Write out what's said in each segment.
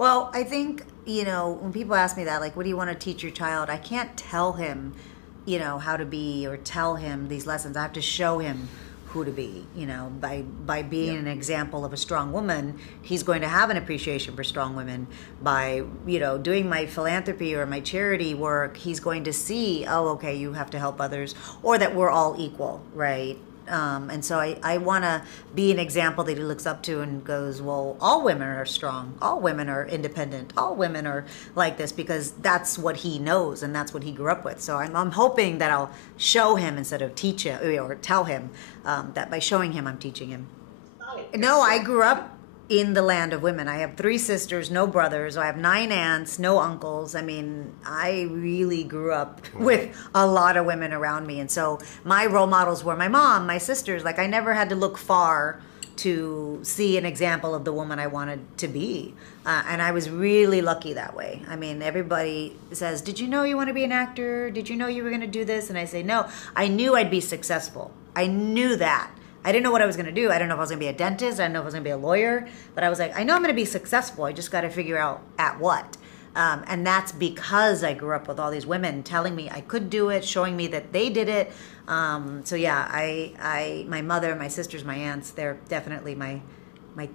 Well, I think, when people ask me that, like, what do you want to teach your child? I can't tell him, how to be, or tell him these lessons. I have to show him who to be, by being an example of a strong woman. He's going to have an appreciation for strong women. By, doing my philanthropy or my charity work, he's going to see, oh, okay, you have to help others, or that we're all equal, right? And so I want to be an example that he looks up to and goes, well, all women are strong. All women are independent. All women are like this, because that's what he knows and that's what he grew up with. So I'm hoping that I'll show him instead of teach him, or tell him, that by showing him, I'm teaching him. No, I grew up in the land of women. I have 3 sisters, no brothers. I have 9 aunts, no uncles. I mean, I really grew up with a lot of women around me. And so my role models were my mom, my sisters. Like, I never had to look far to see an example of the woman I wanted to be. And I was really lucky that way. I mean, everybody says, did you know you want to be an actor? Did you know you were going to do this? And I say, no, I knew I'd be successful. I knew that. I didn't know what I was going to do. I didn't know if I was going to be a dentist. I didn't know if I was going to be a lawyer. But I was like, I know I'm going to be successful. I just got to figure out at what. And that's because I grew up with all these women telling me I could do it, showing me that they did it. So yeah, my mother, my sisters, my aunts, they're definitely my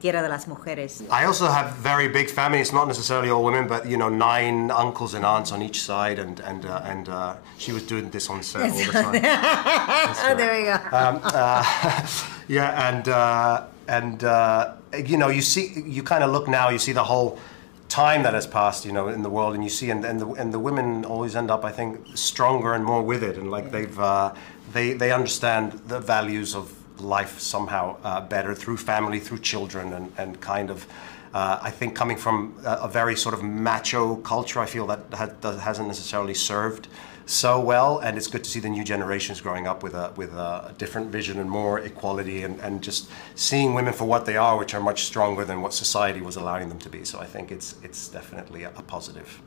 tierra de las mujeres. I also have very big family. It's not necessarily all women, but 9 uncles and aunts on each side, and she was doing this on set all the time. There you go. Yeah, you kind of look now, you see the whole time that has passed, in the world, and you see, and the women always end up, I think, stronger and more with it, and like they understand the values of life somehow better through family, through children, and kind of, I think, coming from a very sort of macho culture, I feel that hasn't necessarily served so well, and it's good to see the new generations growing up with a different vision and more equality, and just seeing women for what they are, which are much stronger than what society was allowing them to be. So I think it's definitely a positive.